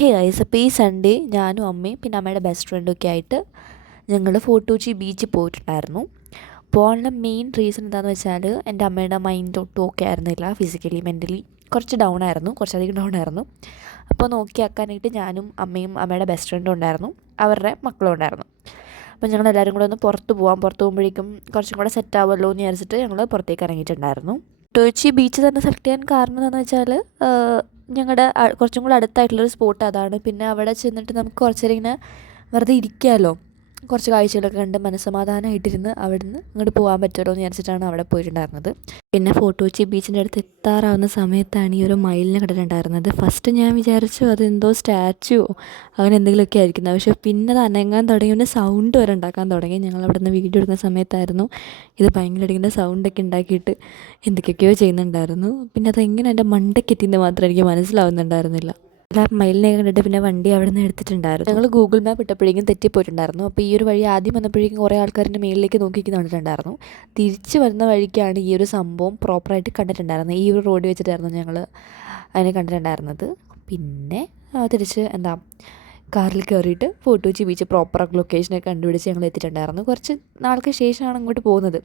Hey guys, അപ്പോൾ ഈ Sunday ഞാനും അമ്മയും പിന്നെ അമ്മയുടെ ബെസ്റ്റ് ഫ്രണ്ടും ഒക്കെ ആയിട്ട് ഞങ്ങൾ ഫോർട്ട് കൊച്ചി ബീച്ചിൽ പോയിട്ടുണ്ടായിരുന്നു. പോകാനുള്ള മെയിൻ റീസൺ എന്താണെന്ന് വെച്ചാൽ എൻ്റെ അമ്മയുടെ മൈൻഡ് ഒട്ടും ഓക്കെ ആയിരുന്നില്ല. ഫിസിക്കലി മെൻ്റലി കുറച്ച് ഡൗൺ ആയിരുന്നു, കുറച്ചധികം ഡൗൺ ആയിരുന്നു. അപ്പോൾ നോക്കിയാക്കാനായിട്ട് ഞാനും അമ്മയും അമ്മയുടെ ബെസ്റ്റ് ഫ്രണ്ടും ഉണ്ടായിരുന്നു, അവരുടെ മക്കളും ഉണ്ടായിരുന്നു. അപ്പോൾ ഞങ്ങളെല്ലാവരും കൂടെ ഒന്ന് പുറത്ത് പോകുമ്പോഴേക്കും കുറച്ചും കൂടെ സെറ്റ് ആവുമല്ലോ എന്ന് വിചാരിച്ചിട്ട് ഞങ്ങൾ പുറത്തേക്ക് ഇറങ്ങിയിട്ടുണ്ടായിരുന്നു. ഫോർട്ട് കൊച്ചി ബീച്ച് തന്നെ സെലക്ട് ചെയ്യാൻ കാരണം എന്താണെന്ന് വെച്ചാൽ ഞങ്ങളുടെ കുറച്ചും കൂടെ അടുത്തായിട്ടുള്ളൊരു സ്പോട്ട് അതാണ്. പിന്നെ അവിടെ ചെന്നിട്ട് നമുക്ക് കുറച്ച് നേരം ഇങ്ങനെ വെറുതെ ഇരിക്കാമല്ലോ, കുറച്ച് കാഴ്ചകളൊക്കെ കണ്ട് മനസ്സമാധാനമായിട്ടിരുന്ന് അവിടുന്ന് അങ്ങോട്ട് പോകാൻ പറ്റുമല്ലോ എന്ന് വിചാരിച്ചിട്ടാണ് അവിടെ പോയിട്ടുണ്ടായിരുന്നത്. പിന്നെ ഫോർട്ട് കൊച്ചി ബീച്ചിൻ്റെ അടുത്ത് എത്താറാവുന്ന സമയത്താണ് ഈ ഒരു മയിലിനെ കണ്ടിട്ടുണ്ടായിരുന്നത്. ഫസ്റ്റ് ഞാൻ വിചാരിച്ചു അതെന്തോ സ്റ്റാച്ചുവോ അങ്ങനെ എന്തെങ്കിലുമൊക്കെ ആയിരിക്കുന്നത്. പക്ഷേ പിന്നെ അത് അനങ്ങാൻ തുടങ്ങി, പിന്നെ സൗണ്ട് വരെ ഉണ്ടാക്കാൻ തുടങ്ങി. ഞങ്ങൾ അവിടെ നിന്ന് വീഡിയോ എടുക്കുന്ന സമയത്തായിരുന്നു ഇത് ഭയങ്കര ഇങ്ങനെ സൗണ്ടൊക്കെ ഉണ്ടാക്കിയിട്ട് എന്തൊക്കെയൊക്കെയോ ചെയ്യുന്നുണ്ടായിരുന്നു. പിന്നെ അതെങ്ങനെ എൻ്റെ മണ്ടയ്ക്കെത്തിയെന്ന് മാത്രം എനിക്ക് മനസ്സിലാവുന്നുണ്ടായിരുന്നില്ല. മയിലിനെ കണ്ടിട്ട് പിന്നെ വണ്ടി അവിടെ നിന്ന് എടുത്തിട്ടുണ്ടായിരുന്നു. ഞങ്ങൾ ഗൂഗിൾ മാപ്പ് ഇട്ടപ്പോഴേക്കും തെറ്റിപ്പോയിട്ടുണ്ടായിരുന്നു. അപ്പോൾ ഈ ഒരു വഴി ആദ്യം വന്നപ്പോഴേക്കും കുറേ ആൾക്കാരുടെ മേളിലേക്ക് നോക്കിയിരിക്കുന്ന കണ്ടിട്ടുണ്ടായിരുന്നു. തിരിച്ച് വരുന്ന വഴിക്കാണ് ഈ ഒരു സംഭവം പ്രോപ്പറായിട്ട് കണ്ടിട്ടുണ്ടായിരുന്നത്. ഈ ഒരു റോഡ് വെച്ചിട്ടായിരുന്നു ഞങ്ങൾ അതിനെ കണ്ടിട്ടുണ്ടായിരുന്നത്. പിന്നെ തിരിച്ച് കാറിൽ കയറിയിട്ട് ഫോർട്ട് കൊച്ചി ബീച്ച് പ്രോപ്പർ ലൊക്കേഷനൊക്കെ കണ്ടുപിടിച്ച് ഞങ്ങൾ എത്തിയിട്ടുണ്ടായിരുന്നു. കുറച്ച് നാൾക്ക് ശേഷമാണ് അങ്ങോട്ട് പോകുന്നത്.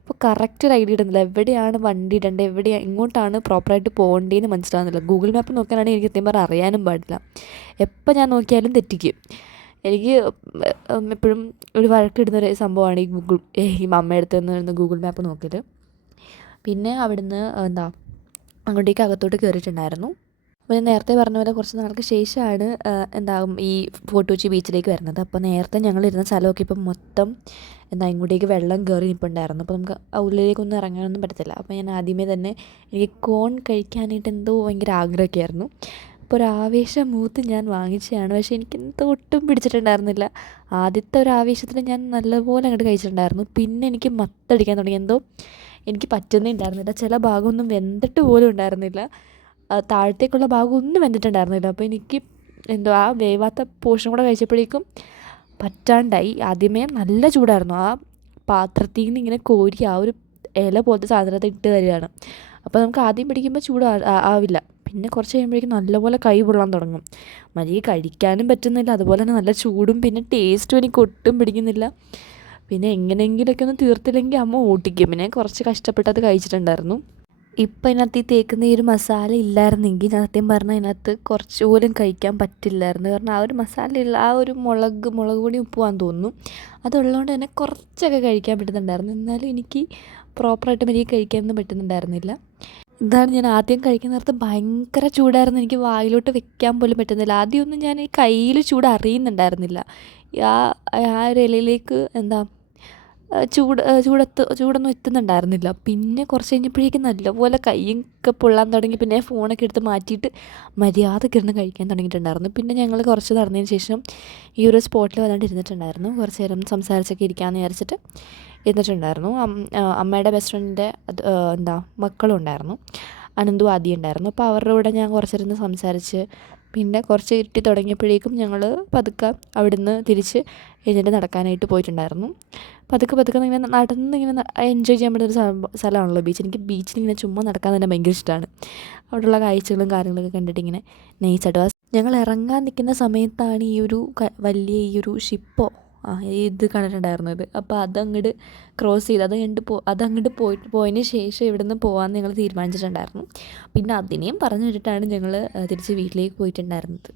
അപ്പോൾ കറക്റ്റ് ഒരു ഐഡിയ ഇടുന്നില്ല, എവിടെയാണ് വണ്ടി ഇടേണ്ടത്, എങ്ങോട്ടാണ് പ്രോപ്പറായിട്ട് പോകേണ്ടതെന്ന് മനസ്സിലാവുന്നില്ല. ഗൂഗിൾ മാപ്പ് നോക്കാനാണെങ്കിൽ എനിക്ക് സത്യം പറഞ്ഞാൽ അറിയാനും പാടില്ല. എപ്പോൾ ഞാൻ നോക്കിയാലും തെറ്റിക്കും. എനിക്ക് എപ്പോഴും ഒരു വഴക്കിടുന്നൊരു സംഭവമാണ് ഈ അമ്മയടുത്ത് നിന്ന് ഗൂഗിൾ മാപ്പ് നോക്കൽ. പിന്നെ അവിടുന്ന് അങ്ങോട്ടേക്ക് അകത്തോട്ട് കയറിയിട്ടുണ്ടായിരുന്നു. അപ്പോൾ ഞാൻ നേരത്തെ പറഞ്ഞ പോലെ കുറച്ച് നാൾക്ക് ശേഷമാണ് ഈ ഫോർട്ട് കൊച്ചി ബീച്ചിലേക്ക് വരുന്നത്. അപ്പോൾ നേരത്തെ ഞങ്ങളിരുന്ന സ്ഥലമൊക്കെ ഇപ്പം മൊത്തം ഇങ്ങോട്ടേക്ക് വെള്ളം കയറി നിൽപ്പുണ്ടായിരുന്നു. അപ്പോൾ നമുക്ക് ഉള്ളിലേക്കൊന്നും ഇറങ്ങാനൊന്നും പറ്റത്തില്ല. അപ്പോൾ ഞാൻ ആദ്യമേ തന്നെ എനിക്ക് കോൺ കഴിക്കാനായിട്ട് എന്തോ ഭയങ്കര ആഗ്രഹമൊക്കെ ആയിരുന്നു. അപ്പോൾ ഒരു ആവേശം മൂത്ത് ഞാൻ വാങ്ങിച്ചതാണ്. പക്ഷേ എനിക്ക് എന്തോ ഒട്ടും പിടിച്ചിട്ടുണ്ടായിരുന്നില്ല. ആദ്യത്തെ ഒരു ആവേശത്തിൽ ഞാൻ നല്ലപോലെ അങ്ങോട്ട് കഴിച്ചിട്ടുണ്ടായിരുന്നു. പിന്നെ എനിക്ക് മത്തടിക്കാൻ തുടങ്ങി. എന്തോ എനിക്ക് പറ്റുന്നേ ഉണ്ടായിരുന്നില്ല. ചില ഭാഗമൊന്നും വെന്തിട്ട് പോലും ഉണ്ടായിരുന്നില്ല. താഴത്തേക്കുള്ള ഭാഗം ഒന്നും വെന്തിട്ടുണ്ടായിരുന്നില്ല. അപ്പോൾ എനിക്ക് ആ വേവാത്ത പോർഷൻ കൂടെ കഴിച്ചപ്പോഴേക്കും പറ്റാണ്ടായി. ആദ്യമേ നല്ല ചൂടായിരുന്നു. ആ പാത്രത്തിൽ നിന്ന് ഇങ്ങനെ കോരി ആ ഒരു ഇല പോലത്തെ സാധനത്തെ ഇട്ട് തരികയാണ്. അപ്പോൾ നമുക്ക് ആദ്യം പിടിക്കുമ്പോൾ ചൂട് ആവില്ല. പിന്നെ കുറച്ച് കഴിയുമ്പോഴേക്കും നല്ലപോലെ കൈ പൊള്ളാൻ തുടങ്ങും. മര്യാദ കഴിക്കാനും പറ്റുന്നില്ല. അതുപോലെ തന്നെ നല്ല ചൂടും പിന്നെ ടേസ്റ്റും എനിക്ക് ഒട്ടും പിടിക്കുന്നില്ല. പിന്നെ എങ്ങനെയെങ്കിലുമൊക്കെ ഒന്ന് തീർത്തില്ലെങ്കിൽ അമ്മ ഓട്ടിക്കും. പിന്നെ കുറച്ച് കഷ്ടപ്പെട്ട് അത് കഴിച്ചിട്ടുണ്ടായിരുന്നു. ഇപ്പം അതിനകത്ത് ഈ തേക്കുന്ന ഈ ഒരു മസാല ഇല്ലായിരുന്നെങ്കിൽ സത്യം പറഞ്ഞാൽ അതിനകത്ത് കുറച്ച് പോലും കഴിക്കാൻ പറ്റില്ലായിരുന്നു. കാരണം ആ ഒരു മസാലയുള്ള ആ ഒരു മുളക് പൊടി ഉപ്പുവാന്ന് തോന്നുന്നു, അതുള്ളതുകൊണ്ട് തന്നെ കുറച്ചൊക്കെ കഴിക്കാൻ പറ്റുന്നുണ്ടായിരുന്നു. എന്നാലും എനിക്ക് പ്രോപ്പറായിട്ട് എനിക്ക് കഴിക്കാനൊന്നും പറ്റുന്നുണ്ടായിരുന്നില്ല. ഇതാണ് ഞാൻ ആദ്യം കഴിക്കുന്ന നേരത്ത് ഭയങ്കര ചൂടായിരുന്നു. എനിക്ക് വായിലോട്ട് വെക്കാൻ പോലും പറ്റുന്നില്ല. ആദ്യമൊന്നും ഞാൻ ഈ കയ്യിൽ ചൂട് അറിയുന്നുണ്ടായിരുന്നില്ല. ആ ഒരു ഇലയിലേക്ക് ചൂടൊന്നും എത്തുന്നുണ്ടായിരുന്നില്ല. പിന്നെ കുറച്ച് കഴിഞ്ഞപ്പോഴേക്കും നല്ലപോലെ കൈയൊക്കെ പൊള്ളാൻ തുടങ്ങി. പിന്നെ ഫോണൊക്കെ എടുത്ത് മാറ്റിയിട്ട് മര്യാദയ്ക്ക് ഇരുന്ന് കഴിക്കാൻ തുടങ്ങിയിട്ടുണ്ടായിരുന്നു. പിന്നെ ഞങ്ങൾ കുറച്ച് നടന്നതിന് ശേഷം ഈ ഒരു സ്പോട്ടിൽ വന്നിട്ട് ഇരുന്നിട്ടുണ്ടായിരുന്നു. കുറച്ച് നേരം സംസാരിച്ചൊക്കെ ഇരിക്കാമെന്ന് വിചാരിച്ചിട്ട് ഇരുന്നിട്ടുണ്ടായിരുന്നു. അമ്മയുടെ ബെസ്റ്റ് ഫ്രണ്ടിൻ്റെ മക്കളും ഉണ്ടായിരുന്നു, അനന്തു ആദ്യം ഉണ്ടായിരുന്നു. അപ്പോൾ അവരുടെ കൂടെ ഞാൻ കുറച്ചിരുന്ന് സംസാരിച്ച് പിന്നെ കുറച്ച് ഇരുട്ടി തുടങ്ങിയപ്പോഴേക്കും ഞങ്ങൾ പതുക്കെ അവിടുന്ന് തിരിച്ച് എഴുന്നേറ്റ് നടക്കാനായിട്ട് പോയിട്ടുണ്ടായിരുന്നു. പതുക്കെ ഇങ്ങനെ നടന്നിങ്ങനെ എൻജോയ് ചെയ്യാൻ പറ്റുന്നൊരു സ്ഥലമാണല്ലോ ബീച്ച്. എനിക്ക് ബീച്ചിലിങ്ങനെ ചുമ്മാ നടക്കാൻ തന്നെ ഭയങ്കര ഇഷ്ടമാണ്. അവിടെയുള്ള കാഴ്ചകളും കാര്യങ്ങളൊക്കെ കണ്ടിട്ടിങ്ങനെ നൈസായിട്ട് ഞങ്ങൾ ഇറങ്ങാൻ നിൽക്കുന്ന സമയത്താണ് ഈ ഒരു വലിയ ഈ ഒരു ഷിപ്പോ ഇത് കണ്ടിട്ടുണ്ടായിരുന്നത്. അപ്പോൾ അതങ്ങോട്ട് ക്രോസ് ചെയ്ത് അതങ്ങോട്ട് പോയതിന് ശേഷം ഇവിടെ നിന്ന് പോകാമെന്ന് ഞങ്ങൾ തീരുമാനിച്ചിട്ടുണ്ടായിരുന്നു. പിന്നെ അതിനെയും പറഞ്ഞു വിട്ടിട്ടാണ് ഞങ്ങൾ തിരിച്ച് വീട്ടിലേക്ക് പോയിട്ടുണ്ടായിരുന്നത്.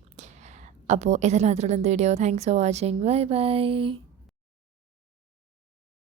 അപ്പോൾ ഏതായാലും മാത്രമുള്ള എന്ത് video. Thanks for watching. Bye bye.